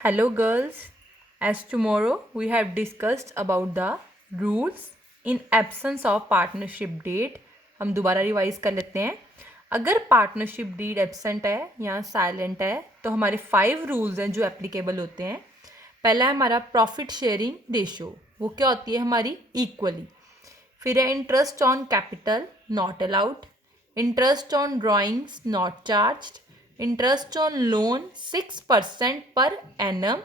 Hello girls, as tomorrow we have discussed about the rules in absence of partnership deed. हम दोबारा revise कर लेते हैं. अगर पार्टनरशिप डीड एब्सेंट है या साइलेंट है तो हमारे 5 रूल्स हैं जो एप्लीकेबल होते हैं. पहला है हमारा प्रॉफिट शेयरिंग रेशो, वो क्या होती है हमारी इक्वली. फिर है interest on capital not allowed, interest on drawings not charged, interest on loan 6% per annum,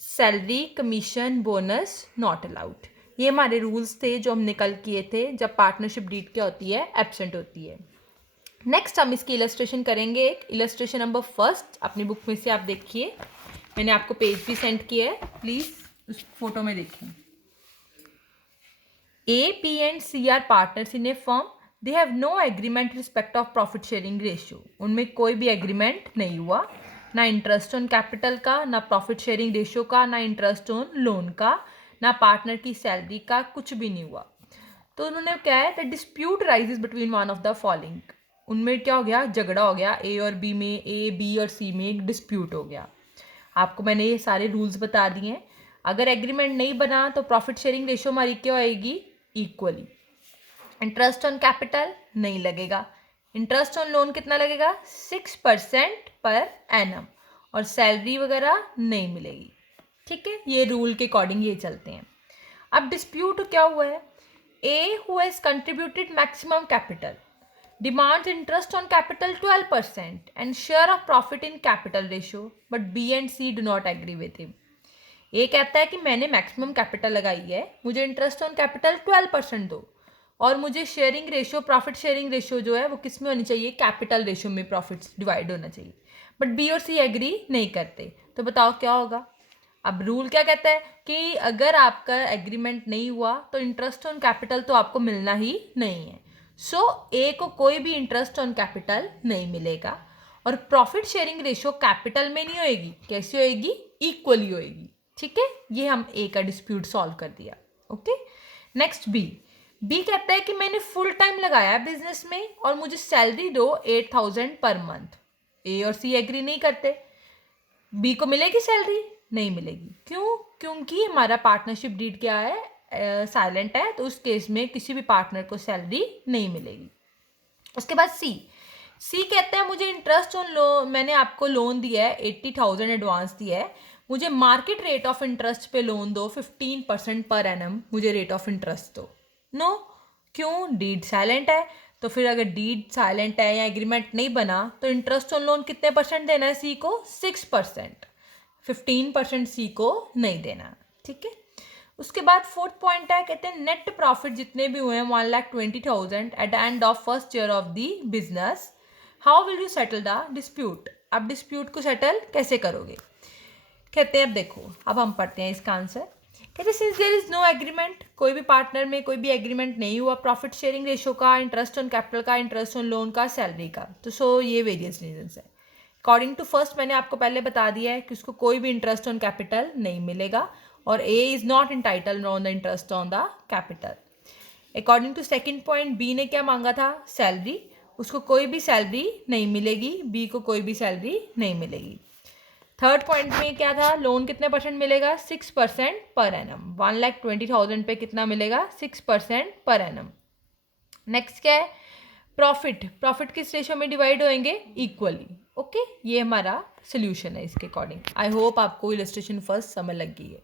salary commission bonus not allowed. ये हमारे रूल्स थे जो हम निकल किए थे जब पार्टनरशिप डीड क्या होती है, एब्सेंट होती है. नेक्स्ट हम इसकी इलस्ट्रेशन करेंगे. एक इलस्ट्रेशन नंबर फर्स्ट अपनी बुक में से आप देखिए, मैंने आपको पेज भी सेंड किया है, प्लीज़ उस फोटो में देखें. A, P and C are partners in a firm. They have no agreement respect of profit sharing ratio. उनमें कोई भी एग्रीमेंट नहीं हुआ, ना इंटरेस्ट ऑन कैपिटल का, ना प्रॉफिट शेयरिंग रेशियो का, ना इंटरेस्ट ऑन लोन का, ना पार्टनर की सैलरी का, कुछ भी नहीं हुआ. तो उन्होंने क्या है, the dispute rises between one of the following. उनमें क्या हो गया, झगड़ा हो गया. ए और बी में, ए बी और सी में एक डिस्प्यूट हो गया. आपको मैंने ये सारे रूल्स बता दिए हैं. अगर एग्रीमेंट नहीं बना तो प्रॉफिट शेयरिंग रेशियो हमारी क्या होएगी, इक्वली. इंटरेस्ट ऑन कैपिटल नहीं लगेगा. इंटरेस्ट ऑन लोन कितना लगेगा, 6% पर एनम, और सैलरी वगैरह नहीं मिलेगी. ठीक है, ये रूल के अकॉर्डिंग ये चलते हैं. अब डिस्प्यूट क्या हुआ है, A who has contributed maximum capital demands interest on capital 12% and share of profit in capital ratio, but B and C do not agree with him. ये कहता है कि मैंने मैक्सिमम कैपिटल लगाई है, मुझे इंटरेस्ट ऑन कैपिटल 12% दो, और मुझे sharing ratio, profit sharing ratio जो है वो किस में होनी चाहिए, कैपिटल रेशियो में प्रॉफिट्स डिवाइड होना चाहिए. बट बी और सी एग्री नहीं करते. तो बताओ क्या होगा. अब रूल क्या कहता है कि अगर आपका एग्रीमेंट नहीं हुआ तो इंटरेस्ट ऑन कैपिटल तो आपको मिलना ही नहीं है. सो ए को कोई भी इंटरेस्ट ऑन कैपिटल नहीं मिलेगा, और प्रॉफिट शेयरिंग रेशियो कैपिटल में नहीं होएगी, कैसी होएगी, इक्वली होएगी. ठीक है, ये हम ए का डिस्प्यूट सॉल्व कर दिया. Okay, next B. बी कहता है कि मैंने फुल टाइम लगाया बिजनेस में और मुझे सैलरी दो 8,000 पर मंथ. ए और सी एग्री नहीं करते. बी को मिलेगी सैलरी, नहीं मिलेगी. क्यों, क्योंकि हमारा पार्टनरशिप डीड क्या है, साइलेंट है, तो उस केस में किसी भी पार्टनर को सैलरी नहीं मिलेगी. उसके बाद सी. सी कहता है मुझे इंटरेस्ट ऑन लोन, मैंने आपको लोन दिया है, 80,000 एडवांस दिया है, मुझे मार्केट रेट ऑफ इंटरेस्ट पे लोन दो, 15% पर एनम मुझे रेट ऑफ इंटरेस्ट दो. नो, क्यों, डीड साइलेंट है. तो फिर अगर डीड साइलेंट है या एग्रीमेंट नहीं बना तो इंटरेस्ट ऑन लोन कितने परसेंट देना है सी को, 6%. 15% सी को नहीं देना. ठीक है. उसके बाद फोर्थ पॉइंट है, कहते हैं नेट प्रॉफिट जितने भी हुए हैं 1,20,000 at the end of first year of the business, how will you settle the dispute. अब डिस्प्यूट को सेटल कैसे करोगे. कहते हैं अब देखो, अब हम पढ़ते हैं इसका आंसर. कहते हैं since there is no agreement, कोई भी पार्टनर में कोई भी एग्रीमेंट नहीं हुआ प्रॉफिट शेयरिंग रेशियो का, इंटरेस्ट ऑन कैपिटल का, इंटरेस्ट ऑन लोन का, सैलरी का, तो सो ये वेरियस रीजंस है. अकॉर्डिंग टू फर्स्ट मैंने आपको पहले बता दिया है कि उसको कोई भी इंटरेस्ट ऑन कैपिटल नहीं मिलेगा, और A is not entitled on the interest on the capital. According to second point, B ने क्या मांगा था, सैलरी, उसको कोई भी सैलरी नहीं मिलेगी, बी को कोई भी सैलरी नहीं मिलेगी. थर्ड पॉइंट में क्या था, लोन कितने परसेंट मिलेगा, 6% पर एनम. 1,20,000 पे कितना मिलेगा, 6% पर एनम. नेक्स्ट क्या है, प्रॉफिट. प्रॉफिट किस रेशियो में डिवाइड होंगे, इक्वली. ओके, ये हमारा सोल्यूशन है इसके अकॉर्डिंग. आई होप आपको इलस्ट्रेशन फर्स्ट समझ लग गई है.